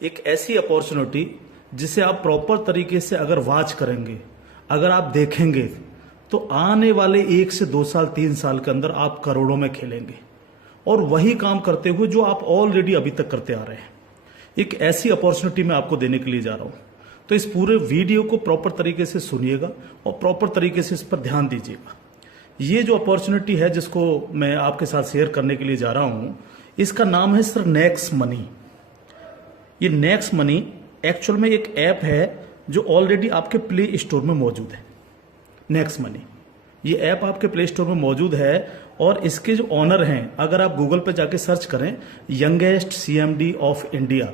एक ऐसी अपॉर्चुनिटी जिसे आप प्रॉपर तरीके से अगर वॉच करेंगे, अगर आप देखेंगे, तो आने वाले 1 से 2 साल 3 साल के अंदर आप करोड़ों में खेलेंगे और वही काम करते हुए जो आप ऑलरेडी अभी तक करते आ रहे हैं। एक ऐसी अपॉर्चुनिटी मैं आपको देने के लिए जा रहा हूं, तो इस पूरे वीडियो को प्रॉपर तरीके से सुनिएगा और प्रॉपर तरीके से इस पर ध्यान दीजिएगा। ये जो अपॉर्चुनिटी है जिसको मैं आपके साथ शेयर करने के लिए जा रहा हूं, इसका नाम है सर नेक्स्ट मनी। ये नेक्स्ट मनी एक्चुअल में एक ऐप है जो ऑलरेडी आपके प्ले स्टोर में मौजूद है। नेक्स्ट मनी ये ऐप आपके प्ले स्टोर में मौजूद है और इसके जो ऑनर हैं, अगर आप गूगल पे जाके सर्च करें youngest CMD of India,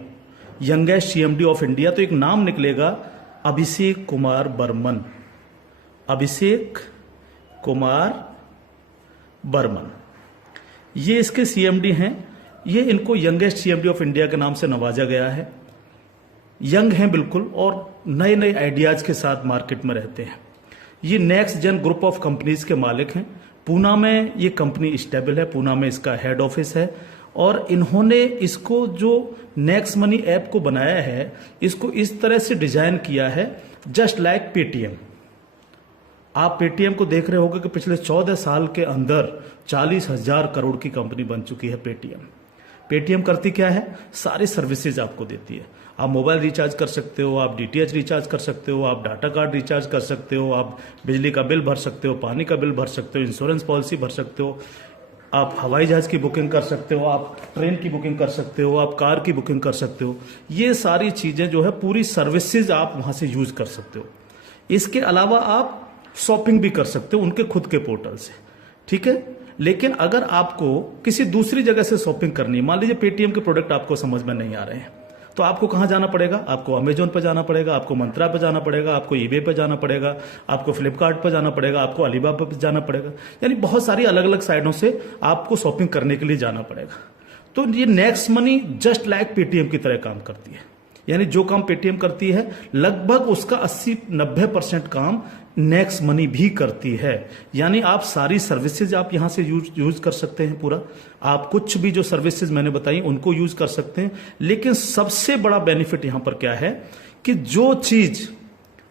youngest CMD of India, तो एक नाम निकलेगा अभिषेक कुमार बर्मन। अभिषेक कुमार बर्मन ये इसके सीएमडी हैं। ये इनको यंगेस्ट सीएमडी ऑफ इंडिया के नाम से नवाजा गया है। यंग हैं बिल्कुल और नए नए आइडियाज के साथ मार्केट में रहते हैं। ये next gen group of companies के मालिक हैं। पूना में ये कंपनी स्टेबल है, पूना में इसका हेड ऑफिस है और इन्होंने इसको जो नेक्स्ट मनी ऐप को बनाया है, इसको इस तरह से डिजाइन किया है जस्ट लाइक पेटीएम। आप पेटीएम को देख रहे होंगे कि पिछले 14 साल के अंदर 40,000 करोड़ की कंपनी बन चुकी है पेटीएम। पेटीएम करती क्या है? सारी सर्विसेज आपको देती है। आप मोबाइल रिचार्ज कर सकते हो, आप डीटीएच रिचार्ज कर सकते हो, आप डाटा कार्ड रिचार्ज कर सकते हो, आप बिजली का बिल भर सकते हो, पानी का बिल भर सकते हो, इंश्योरेंस पॉलिसी भर सकते हो, आप हवाई जहाज की बुकिंग कर सकते हो, आप ट्रेन की बुकिंग कर सकते हो, आप कार की बुकिंग कर सकते हो। ये सारी चीजें जो है पूरी सर्विसेज आप वहां से यूज कर सकते हो। इसके अलावा आप शॉपिंग भी कर सकते हो उनके खुद के पोर्टल से, ठीक है। लेकिन अगर आपको किसी दूसरी जगह से शॉपिंग करनी है, मान लीजिए पेटीएम के प्रोडक्ट आपको समझ में नहीं आ रहे हैं, तो आपको कहां जाना पड़ेगा? आपको अमेजोन पे जाना पड़ेगा, आपको मंत्रा पे जाना पड़ेगा, आपको ईबे पे जाना पड़ेगा, आपको फ्लिपकार्ट पे जाना पड़ेगा, आपको अलीबाबा पे जाना पड़ेगा। यानी बहुत सारी अलग अलग साइडों से आपको शॉपिंग करने के लिए जाना पड़ेगा। तो ये next money just like Paytm की तरह काम करती है। यानी जो काम पेटीएम करती है लगभग उसका 80-90% काम नेक्स्ट मनी भी करती है। यानी आप सारी सर्विसेज आप यहां से यूज कर सकते हैं पूरा। आप कुछ भी जो सर्विसेज मैंने बताई उनको यूज कर सकते हैं। लेकिन सबसे बड़ा बेनिफिट यहां पर क्या है कि जो चीज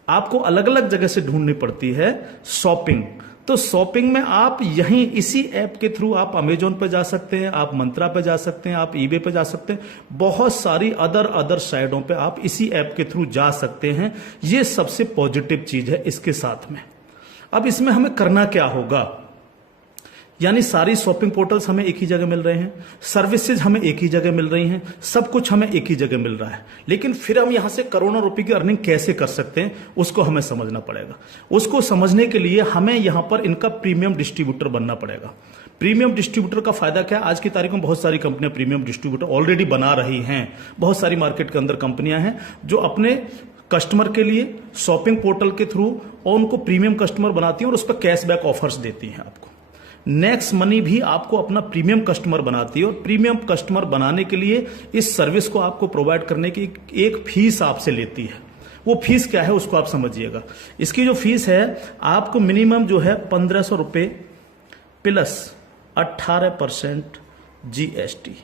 आपको अलग अलग जगह से ढूंढनी पड़ती है, शॉपिंग, तो शॉपिंग में आप यहीं इसी ऐप के थ्रू आप अमेजोन पे जा सकते हैं, आप मंत्रा पे जा सकते हैं, आप ईबे पे जा सकते हैं, बहुत सारी अदर साइडों पे आप इसी ऐप के थ्रू जा सकते हैं। ये सबसे पॉजिटिव चीज है इसके साथ में। अब इसमें हमें करना क्या होगा? यानी सारी शॉपिंग पोर्टल्स हमें एक ही जगह मिल रहे हैं, सर्विसेज हमें एक ही जगह मिल रही हैं, सब कुछ हमें एक ही जगह मिल रहा है। लेकिन फिर हम यहां से करोड़ों रुपए की अर्निंग कैसे कर सकते हैं उसको हमें समझना पड़ेगा। उसको समझने के लिए हमें यहां पर इनका प्रीमियम डिस्ट्रीब्यूटर बनना पड़ेगा। प्रीमियम डिस्ट्रीब्यूटर का फायदा क्या है? आज की तारीख में बहुत सारी कंपनियां प्रीमियम डिस्ट्रीब्यूटर ऑलरेडी बना रही हैं। बहुत सारी मार्केट के अंदर कंपनियां हैं जो अपने कस्टमर के लिए शॉपिंग पोर्टल के थ्रू और उनको प्रीमियम कस्टमर बनाती हैं और उस पर कैशबैक ऑफर्स देती हैं आपको। नेक्स्ट मनी भी आपको अपना प्रीमियम कस्टमर बनाती है और प्रीमियम कस्टमर बनाने के लिए इस सर्विस को आपको प्रोवाइड करने की एक फीस आपसे लेती है। वो फीस क्या है उसको आप समझिएगा। इसकी जो फीस है आपको मिनिमम जो है 1,500 रुपए प्लस 18% जीएसटी,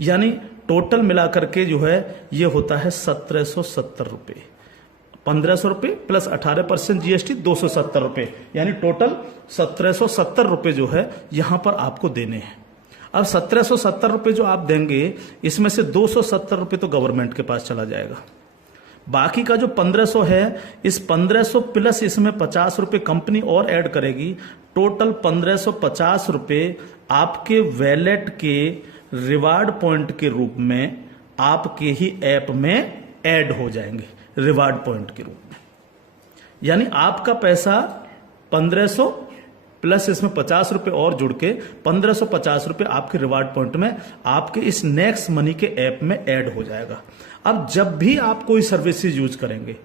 यानी टोटल मिलाकर के जो है ये होता है 1,770 रुपए। 1,500 रुपए प्लस 18% जीएसटी 270 रुपए, यानी टोटल 1,770 रुपए जो है यहां पर आपको देने हैं। अब 1,770 रुपए जो आप देंगे, इसमें से 270 रुपए तो गवर्नमेंट के पास चला जाएगा। बाकी का जो 1,500 है, इस 1,500 प्लस इसमें 50 रुपए कंपनी और ऐड करेगी। टोटल 1,550 रुपए आपके वैलेट के रिवार्ड पॉइंट के रूप में आपके ही ऐप में ऐड हो जाएंगे, रिवार्ड पॉइंट के रूप में। यानी आपका पैसा 1,500 प्लस इसमें 50 रुपए और जुड़ के 1,550 रुपए आपके रिवार्ड पॉइंट में आपके इस नेक्स्ट मनी के ऐप में ऐड हो जाएगा। अब जब भी आप कोई सर्विसेज यूज करेंगे,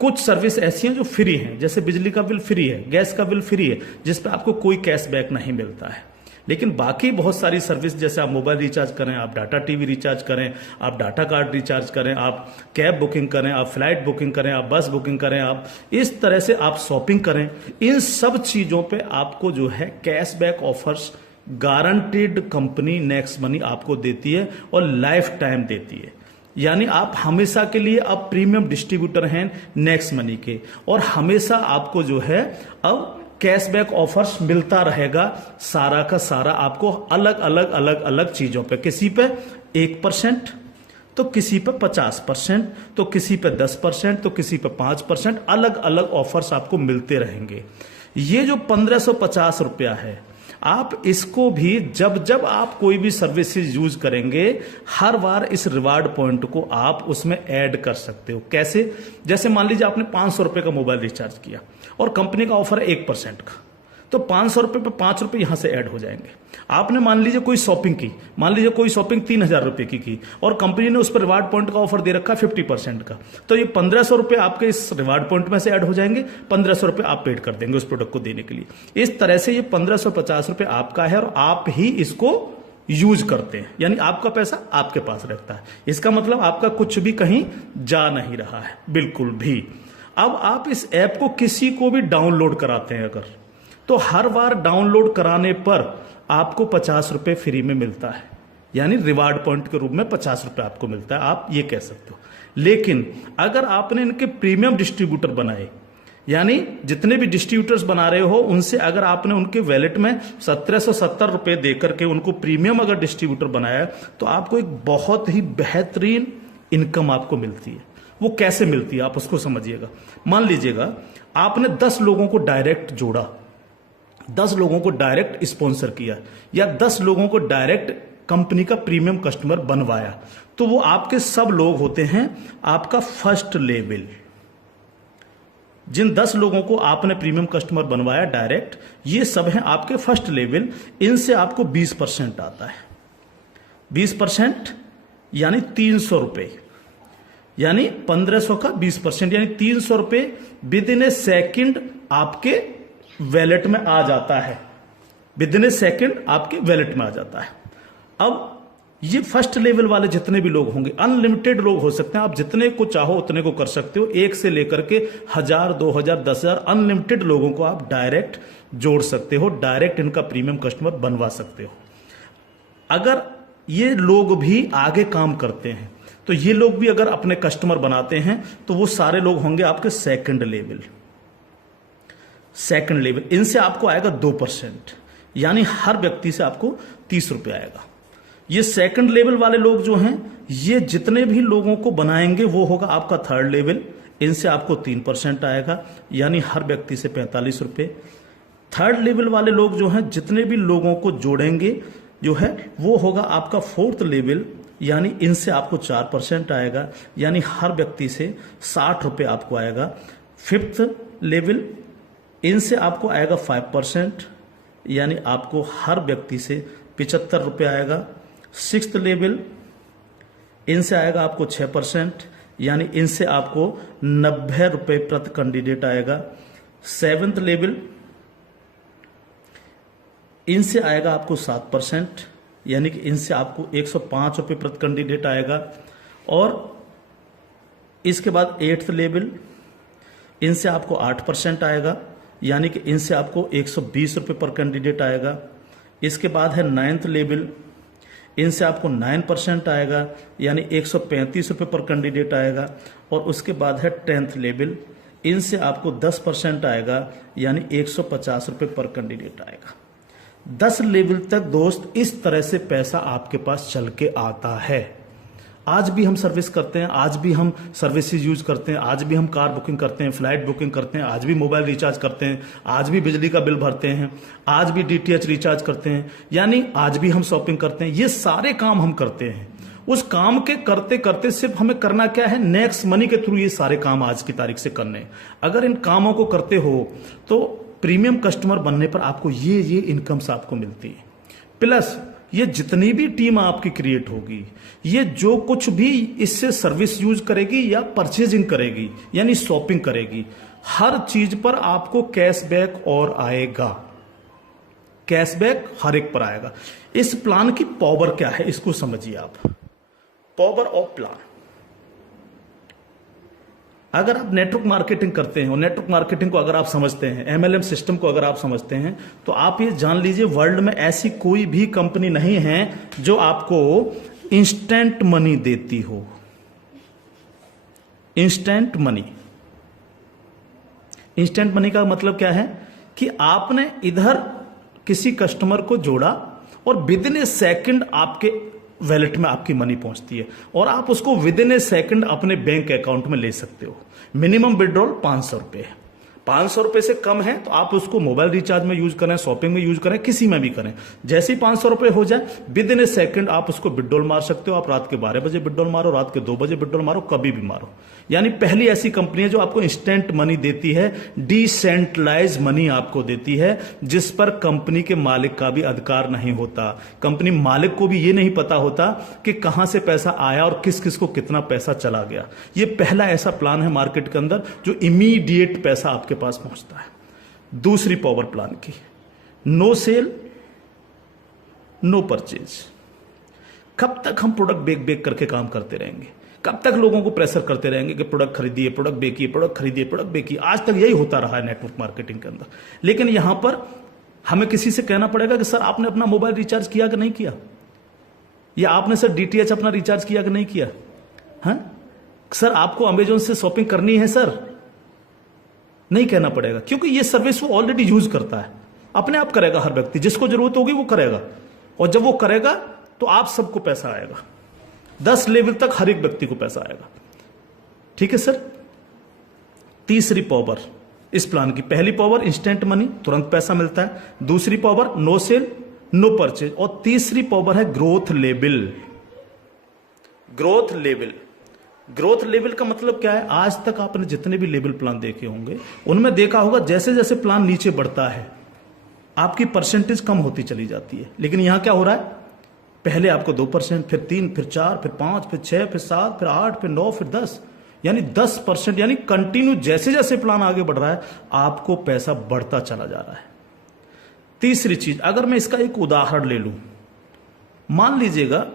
कुछ सर्विस ऐसी हैं जो फ्री हैं, जैसे बिजली का बिल फ्री है, गैस का बिल फ्री है, जिस पे आपको कोई कैशबैक नहीं मिलता है। लेकिन बाकी बहुत सारी सर्विस, जैसे आप मोबाइल रिचार्ज करें, आप डाटा टीवी रिचार्ज करें, आप डाटा कार्ड रिचार्ज करें, आप कैब बुकिंग करें, आप फ्लाइट बुकिंग करें, आप बस बुकिंग करें, आप इस तरह से आप शॉपिंग करें, इन सब चीजों पे आपको जो है cashback offers guaranteed company next money आपको देती है और लाइफ टाइम देती है। यानी आप हमेशा के लिए अब प्रीमियम डिस्ट्रीब्यूटर हैं नेक्स्ट मनी के, और हमेशा आपको जो है अब कैशबैक ऑफर्स मिलता रहेगा। सारा का सारा आपको अलग अलग अलग अलग चीजों पे, किसी पे 1%, तो किसी पे 50%, तो किसी पे 10%, तो किसी पे 5%, अलग अलग ऑफर्स आपको मिलते रहेंगे। ये जो 1550 रुपया है, आप इसको भी जब जब आप कोई भी सर्विसेज यूज करेंगे, हर बार इस रिवार्ड पॉइंट को आप उसमें ऐड कर सकते हो। कैसे? जैसे मान लीजिए आपने 500 रुपए का मोबाइल रिचार्ज किया और कंपनी का ऑफर है 1% का, तो 500 रुपए पे 5 रुपए यहां से ऐड हो जाएंगे। आपने मान लीजिए कोई शॉपिंग की, मान लीजिए कोई शॉपिंग 3000 रुपए की और कंपनी ने उस पर रिवार्ड पॉइंट का ऑफर दे रखा 50% का, तो ये 1500 रुपए आपके इस रिवार्ड पॉइंट में से ऐड हो जाएंगे, 1500 रुपए आप पेड कर देंगे उस प्रोडक्ट को देने के लिए। इस तरह से ये 1550 रुपए आपका है और आप ही इसको यूज करते हैं, यानी आपका पैसा आपके पास रहता है। इसका मतलब आपका कुछ भी कहीं जा नहीं रहा है, बिल्कुल भी। अब आप इस ऐप को किसी को भी डाउनलोड कराते हैं अगर, तो हर बार डाउनलोड कराने पर आपको 50 रुपए फ्री में मिलता है, यानी रिवार्ड पॉइंट के रूप में 50 रुपए आपको मिलता है, आप ये कह सकते हो। लेकिन अगर आपने इनके प्रीमियम डिस्ट्रीब्यूटर बनाए, यानी जितने भी डिस्ट्रीब्यूटर्स बना रहे हो उनसे अगर आपने उनके वैलेट में 1770 रुपए देकर के उनको प्रीमियम अगर डिस्ट्रीब्यूटर बनाया, तो आपको एक बहुत ही बेहतरीन इनकम आपको मिलती है। वो कैसे मिलती है आप उसको समझिएगा। मान लीजिएगा आपने 10 लोगों को डायरेक्ट जोड़ा, 10 लोगों को डायरेक्ट स्पॉन्सर किया, या 10 लोगों को डायरेक्ट कंपनी का प्रीमियम कस्टमर बनवाया, तो वो आपके सब लोग होते हैं आपका फर्स्ट लेवल। जिन 10 लोगों को आपने प्रीमियम कस्टमर बनवाया डायरेक्ट, ये सब हैं आपके फर्स्ट लेवल। इनसे आपको 20% आता है। 20% यानी 300 रुपए, यानी 1500 का 20%, यानी 300 रुपए विद इन ए सेकेंड आपके वैलेट में आ जाता है। विद इन ए सेकेंड आपके वैलेट में आ जाता है। अब ये फर्स्ट लेवल वाले जितने भी लोग होंगे, अनलिमिटेड लोग हो सकते हैं, आप जितने को चाहो उतने को कर सकते हो, 1 से लेकर के 1000, 2000, 10,000 अनलिमिटेड लोगों को आप डायरेक्ट जोड़ सकते हो, डायरेक्ट इनका प्रीमियम कस्टमर बनवा सकते हो। अगर ये लोग भी आगे काम करते हैं, तो ये लोग भी अगर अपने कस्टमर बनाते हैं, तो वो सारे लोग होंगे आपके सेकंड लेवल। सेकंड लेवल, इनसे आपको आएगा 2%, यानी हर व्यक्ति से आपको 30 रुपए आएगा। ये सेकंड लेवल वाले लोग जो हैं, ये जितने भी लोगों को बनाएंगे वो होगा आपका थर्ड लेवल। इनसे आपको 3% आएगा, यानी हर व्यक्ति से 45 रुपए। थर्ड लेवल वाले लोग जो हैं, जितने भी लोगों को जोड़ेंगे जो है, वो होगा आपका फोर्थ लेवल, यानी इनसे आपको 4% आएगा, यानी हर व्यक्ति से 60 रुपए आपको आएगा। फिफ्थ लेवल, इनसे आपको आएगा 5%, यानी आपको हर व्यक्ति से 75 रुपये आएगा। सिक्स्थ लेवल, इनसे आएगा आपको 6%, यानी इनसे आपको 90 रुपये प्रति कैंडिडेट आएगा। सेवेंथ लेवल, इनसे आएगा आपको 7%, यानी कि इनसे आपको 105 रुपये प्रति कैंडिडेट आएगा। और इसके बाद 8th लेवल, इनसे आपको 8% आएगा, यानी कि इनसे आपको 120 रुपये पर कैंडिडेट आएगा। इसके बाद है 9th लेवल, इनसे आपको 9% आएगा, यानी 135 रुपये पर कैंडिडेट आएगा। और उसके बाद है 10th लेवल, इनसे आपको 10% आएगा, यानी 150 रुपये पर कैंडिडेट आएगा। 10 लेवल तक दोस्त इस तरह से पैसा आपके पास चल के आता है। आज भी हम सर्विस करते हैं, आज भी हम सर्विसेज यूज करते हैं, आज भी हम कार बुकिंग करते हैं, फ्लाइट बुकिंग करते हैं, आज भी मोबाइल रिचार्ज करते हैं, आज भी बिजली का बिल भरते हैं, आज भी डीटीएच रिचार्ज करते हैं, यानी आज भी हम शॉपिंग करते हैं। ये सारे काम हम करते हैं। उस काम के करते करते सिर्फ हमें करना क्या है, नेक्स्ट मनी के थ्रू ये सारे काम आज की तारीख से करने हैं। अगर इन कामों को करते हो तो प्रीमियम कस्टमर बनने पर आपको ये इनकम्स आपको मिलती है। प्लस ये जितनी भी टीम आपकी क्रिएट होगी, ये जो कुछ भी इससे सर्विस यूज करेगी या परचेजिंग करेगी, यानी शॉपिंग करेगी, हर चीज पर आपको कैशबैक और आएगा। कैशबैक हर एक पर आएगा। इस प्लान की पावर क्या है, इसको समझिए आप। पावर ऑफ प्लान, अगर आप नेटवर्क मार्केटिंग करते हैं और नेटवर्क मार्केटिंग को अगर आप समझते हैं, MLM सिस्टम को अगर आप समझते हैं, तो आप ये जान लीजिए वर्ल्ड में ऐसी कोई भी कंपनी नहीं है जो आपको इंस्टेंट मनी देती हो। Instant money. इंस्टेंट मनी का मतलब क्या है कि आपने इधर किसी कस्टमर को जोड़ा और विद इन ए सेकंड आपके वैलेट में आपकी मनी पहुंचती है और आप उसको विद इन ए सेकंड अपने बैंक अकाउंट में ले सकते हो। मिनिमम विड्रॉल 500 रुपए है। 500 रुपए से कम है तो आप उसको मोबाइल रिचार्ज में यूज करें, शॉपिंग में यूज करें, किसी में भी करें। जैसे ही 500 रुपए हो जाए विद इन ए सेकंड आप उसको विड्रॉल मार सकते हो। आप रात के 12 बजे विड्रॉल मारो, रात के 2 बजे विड्रॉल मारो, कभी भी मारो। यानी पहली ऐसी कंपनी है जो आपको इंस्टेंट मनी देती है, डिसेंट्रलाइज मनी आपको देती है, जिस पर कंपनी के मालिक का भी अधिकार नहीं होता। कंपनी मालिक को भी ये नहीं पता होता कि कहां से पैसा आया और किस किस को कितना पैसा चला गया। ये पहला ऐसा प्लान है मार्केट के अंदर जो इमीडिएट पैसा आपके पास पहुंचता है। दूसरी पावर प्लान की, नो सेल नो परचेज। कब तक हम प्रोडक्ट बेक बेक करके काम करते रहेंगे? कब तक लोगों को प्रेशर करते रहेंगे कि प्रोडक्ट खरीदिए, प्रोडक्ट बेचिए, प्रोडक्ट खरीदिए, प्रोडक्ट बेचिए? आज तक यही होता रहा है नेटवर्क मार्केटिंग के अंदर। लेकिन यहां पर हमें किसी से कहना पड़ेगा कि सर आपने अपना मोबाइल रिचार्ज किया कि नहीं किया, या आपने सर डीटीएच अपना रिचार्ज किया कि नहीं किया, हाँ सर आपको अमेजोन से शॉपिंग करनी है सर, नहीं कहना पड़ेगा, क्योंकि ये सर्विस वो ऑलरेडी यूज करता है। अपने आप करेगा, हर व्यक्ति जिसको जरूरत होगी वो करेगा, और जब वो करेगा तो आप सबको पैसा आएगा। 10 लेवल तक हर एक व्यक्ति को पैसा आएगा। ठीक है सर। तीसरी पावर इस प्लान की, पहली पावर इंस्टेंट मनी, तुरंत पैसा मिलता है। दूसरी power no sale no purchase, और तीसरी पावर है growth level. Growth level, growth level का मतलब क्या है? आज तक आपने जितने भी लेवल प्लान देखे होंगे उनमें देखा होगा जैसे जैसे प्लान नीचे बढ़ता है आपकी परसेंटेज कम होती चली जाती है। लेकिन यहां क्या हो रहा है? पहले आपको 2%, फिर 3, फिर 4, फिर 5, फिर 6, फिर 7, फिर 8, फिर 9, फिर 10, यानी 10%, यानी कंटिन्यू जैसे जैसे प्लान आगे बढ़ रहा है आपको पैसा बढ़ता चला जा रहा है। तीसरी चीज, अगर मैं इसका एक उदाहरण ले लूं, मान लीजिएगा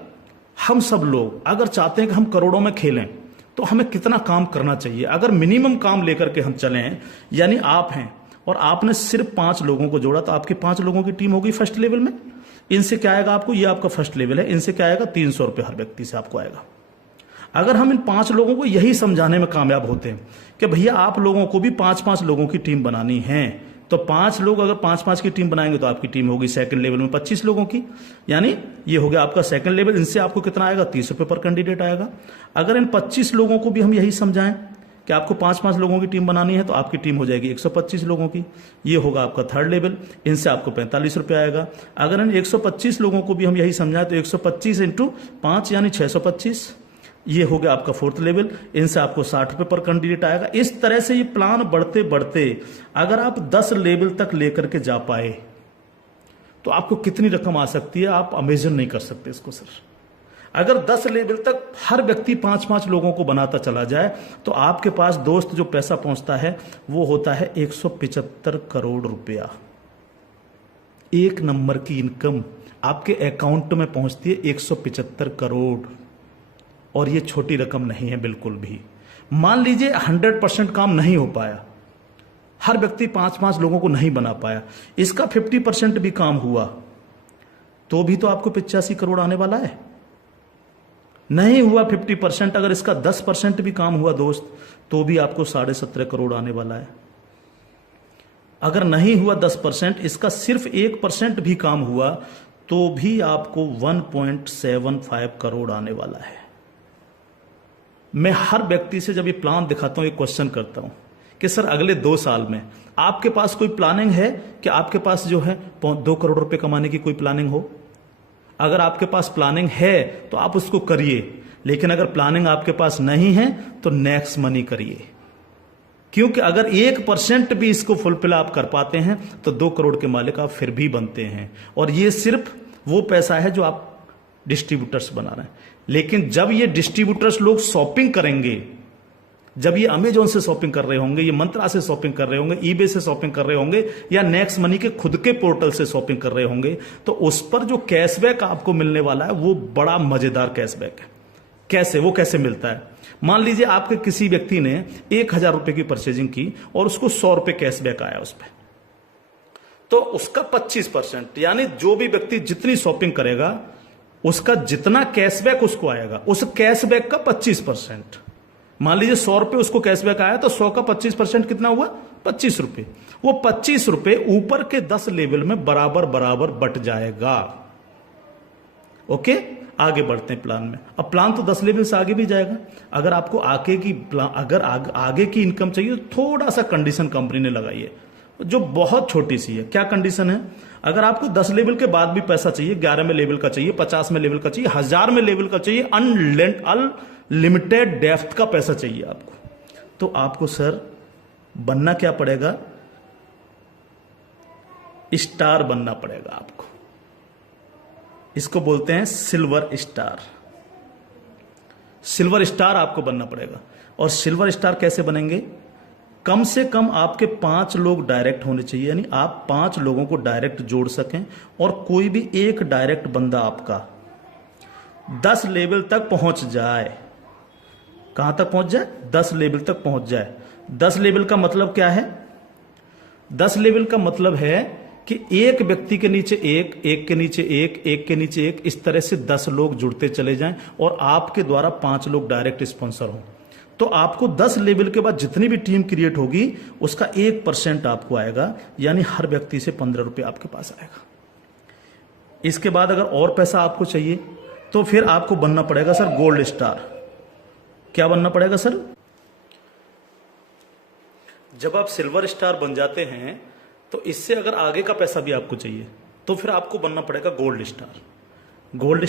हम सब लोग अगर चाहते हैं कि हम करोड़ों में खेलें तो हमें कितना काम करना चाहिए? अगर मिनिमम काम लेकर के हम चलें, यानी आप हैं और आपने सिर्फ 5 लोगों को जोड़ा तो आपकी 5 लोगों की टीम होगी फर्स्ट लेवल में। इनसे क्या आएगा आपको? ये आपका फर्स्ट लेवल है, इनसे क्या आएगा? 300 रुपए हर व्यक्ति से आपको आएगा। अगर हम इन 5 लोगों को यही समझाने में कामयाब होते हैं कि भैया आप लोगों को भी 5-5 लोगों की टीम बनानी है, तो 5 लोग अगर 5-5 की टीम बनाएंगे तो आपकी टीम होगी सेकंड लेवल में 25 लोगों की, यानी ये हो गया आपका सेकंड लेवल। इनसे आपको कितना आएगा? 30 रुपए पर कैंडिडेट आएगा। अगर इन 25 लोगों को भी हम यही समझाएं कि आपको 5-5 लोगों की टीम बनानी है तो आपकी टीम हो जाएगी 125 लोगों की, ये होगा आपका थर्ड लेवल। इनसे आपको 45 रुपए आएगा। अगर इन 125 लोगों को भी हम यही समझाएं तो 125 × 5 यानी 625, ये हो गया आपका फोर्थ लेवल। इनसे आपको 60 रुपए पर कैंडिडेट आएगा। इस तरह से ये प्लान बढ़ते बढ़ते अगर आप 10 लेवल तक लेकर के जा पाए तो आपको कितनी रकम आ सकती है आप इमेजिन नहीं कर सकते इसको सर। अगर 10 लेवल तक हर व्यक्ति 5-5 लोगों को बनाता चला जाए तो आपके पास दोस्त जो पैसा पहुंचता है वो होता है 175 करोड़ रुपया। एक नंबर की इनकम आपके अकाउंट में पहुंचती है 175 करोड़, और ये छोटी रकम नहीं है बिल्कुल भी। मान लीजिए 100% काम नहीं हो पाया, हर व्यक्ति 5-5 लोगों को नहीं बना पाया, इसका 50% भी काम हुआ तो भी तो आपको 85 करोड़ आने वाला है। नहीं हुआ 50%, अगर इसका 10% भी काम हुआ दोस्त तो भी आपको 17.5 करोड़ आने वाला है। अगर नहीं हुआ 10%, इसका सिर्फ 1% भी काम हुआ तो भी आपको 1.75 करोड़ आने वाला है। मैं हर व्यक्ति से जब ये प्लान दिखाता हूं एक क्वेश्चन करता हूं कि सर अगले 2 साल में आपके पास कोई प्लानिंग है कि आपके पास जो है 2 करोड़ रुपए कमाने की कोई प्लानिंग हो? अगर आपके पास प्लानिंग है तो आप उसको करिए, लेकिन अगर प्लानिंग आपके पास नहीं है तो नेक्स्ट मनी करिए, क्योंकि अगर 1% भी इसको फुलफिल आप कर पाते हैं तो 2 करोड़ के मालिक आप फिर भी बनते हैं। और ये सिर्फ वो पैसा है जो आप डिस्ट्रीब्यूटर्स बना रहे हैं। लेकिन जब ये डिस्ट्रीब्यूटर्स लोग शॉपिंग करेंगे, जब ये अमेजोन से शॉपिंग कर रहे होंगे, ये मंत्रा से शॉपिंग कर रहे होंगे, ईबे से शॉपिंग कर रहे होंगे, या नेक्स्ट मनी के खुद के पोर्टल से शॉपिंग कर रहे होंगे, तो उस पर जो कैशबैक आपको मिलने वाला है वो बड़ा मजेदार कैशबैक है। कैसे? वो कैसे मिलता है? मान लीजिए आपके किसी व्यक्ति ने 1000 रुपए की परचेजिंग की और उसको 100 रुपए कैशबैक आया उस पर, तो उसका 25%, यानी जो भी व्यक्ति जितनी शॉपिंग करेगा उसका जितना कैशबैक उसको आएगा, उस कैशबैक का 25%, मान लीजिए 100 रुपए उसको कैशबैक आया, तो 100 का 25% कितना हुआ? 25 रुपए। वो 25 रुपए ऊपर के 10 लेवल में बराबर बराबर बट जाएगा। ओके, आगे बढ़ते हैं प्लान में। अब प्लान तो 10 लेवल से आगे भी जाएगा। अगर आपको आगे की इनकम चाहिए तो थोड़ा सा कंडीशन कंपनी ने लगाई है, जो बहुत छोटी सी है। क्या कंडीशन है? अगर आपको 10 लेवल के बाद भी पैसा चाहिए, 11 में लेवल का चाहिए, 50 में लेवल का चाहिए, 1000 में लेवल का चाहिए, अनलिमिटेड डेप्थ का पैसा चाहिए आपको, तो आपको सर बनना क्या पड़ेगा? स्टार बनना पड़ेगा आपको। इसको बोलते हैं सिल्वर स्टार। सिल्वर स्टार आपको बनना पड़ेगा। और सिल्वर स्टार कैसे बनेंगे? कम से कम आपके 5 लोग डायरेक्ट होने चाहिए, यानी आप 5 लोगों को डायरेक्ट जोड़ सकें, और कोई भी एक डायरेक्ट बंदा आपका 10 लेवल तक पहुंच जाए। कहां तक पहुंच जाए? 10 लेवल तक पहुंच जाए। 10 लेवल का मतलब क्या है? 10 लेवल का मतलब है कि एक व्यक्ति के नीचे एक, एक के नीचे एक, एक के नीचे एक, इस तरह से 10 लोग जुड़ते चले जाएं, और आपके द्वारा 5 लोग डायरेक्ट स्पॉन्सर हों। तो आपको 10 लेवल के बाद जितनी भी टीम क्रिएट होगी उसका 1% आपको आएगा, यानी हर व्यक्ति से 15 रुपये आपके पास आएगा। इसके बाद अगर और पैसा आपको चाहिए तो फिर आपको बनना पड़ेगा सर गोल्ड स्टार। क्या बनना पड़ेगा सर? जब आप सिल्वर स्टार बन जाते हैं तो इससे अगर आगे का पैसा भी आपको चाहिए तो फिर आपको बनना पड़ेगा गोल्ड स्टार। गोल्ड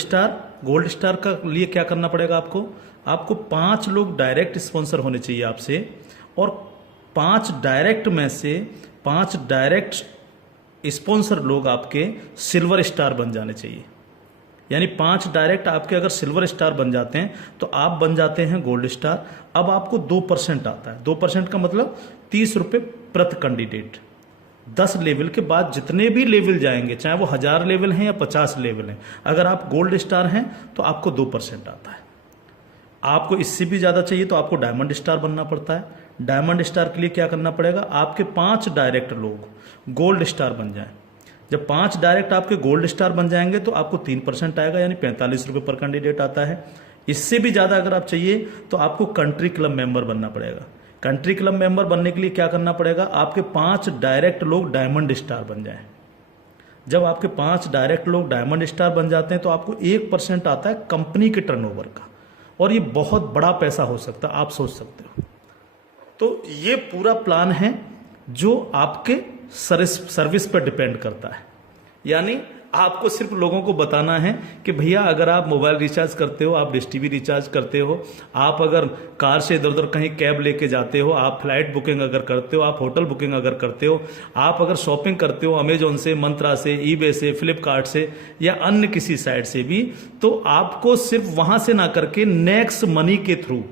स्टार का लिए क्या करना पड़ेगा आपको? आपको 5 लोग डायरेक्ट स्पॉन्सर होने चाहिए आपसे, और 5 डायरेक्ट में से 5 डायरेक्ट स्पॉन्सर लोग आपके सिल्वर स्टार बन जाने चाहिए। यानी 5 डायरेक्ट आपके अगर सिल्वर स्टार बन जाते हैं तो आप बन जाते हैं गोल्ड स्टार। अब आपको 2% आता है। 2% का मतलब 30 रुपये प्रति कैंडिडेट। 10 लेवल के बाद जितने भी लेवल जाएंगे, चाहे वो 1000 लेवल हैं या 50 लेवल हैं, अगर आप गोल्ड स्टार हैं तो आपको 2% आता है। आपको इससे भी ज्यादा चाहिए तो आपको डायमंड स्टार बनना पड़ता है। डायमंड स्टार के लिए क्या करना पड़ेगा? आपके 5 डायरेक्ट लोग गोल्ड स्टार बन जाएं। जब 5 डायरेक्ट आपके गोल्ड स्टार बन जाएंगे तो आपको 3% आएगा, यानी 45 रुपये पर कैंडिडेट आता है। इससे भी ज्यादा अगर आप चाहिए तो आपको कंट्री क्लब मेंबर बनना पड़ेगा। कंट्री क्लब मेंबर बनने के लिए क्या करना पड़ेगा? आपके 5 डायरेक्ट लोग डायमंड स्टार बन जाएं। जब आपके 5 डायरेक्ट लोग डायमंड स्टार बन जाते हैं तो आपको 1% आता है कंपनी के टर्नओवर का, और ये बहुत बड़ा पैसा हो सकता है, आप सोच सकते हो। तो ये पूरा प्लान है जो आपके सर्विस पर डिपेंड करता है। यानी आपको सिर्फ लोगों को बताना है कि भैया अगर आप मोबाइल रिचार्ज करते हो, आप डिश टीवी रिचार्ज करते हो, आप अगर कार से इधर उधर कहीं कैब लेके जाते हो, आप फ्लाइट बुकिंग अगर करते हो, आप होटल बुकिंग अगर करते हो, आप अगर शॉपिंग करते हो अमेजोन से, मंत्रा से, ईबे से, फ्लिपकार्ट से या अन्य किसी साइट से भी, तो आपको सिर्फ वहां से ना करके नेक्स्ट मनी के थ्रू,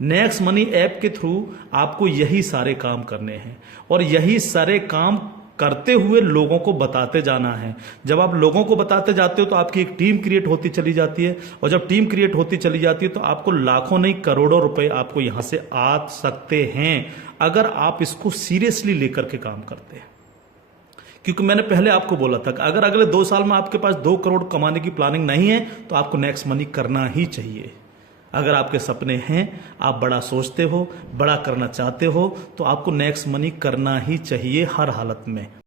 नेक्स्ट मनी ऐप के थ्रू आपको यही सारे काम करने हैं, और यही सारे काम करते हुए लोगों को बताते जाना है। जब आप लोगों को बताते जाते हो तो आपकी एक टीम क्रिएट होती चली जाती है, और जब टीम क्रिएट होती चली जाती है तो आपको लाखों नहीं करोड़ों रुपए आपको यहां से आ सकते हैं, अगर आप इसको सीरियसली लेकर के काम करते हैं। क्योंकि मैंने पहले आपको बोला था कि अगर अगले 2 साल में आपके पास 2 करोड़ कमाने की प्लानिंग नहीं है तो आपको नेक्स्ट मनी करना ही चाहिए। अगर आपके सपने हैं, आप बड़ा सोचते हो, बड़ा करना चाहते हो, तो आपको नेक्स्ट मनी करना ही चाहिए हर हालत में।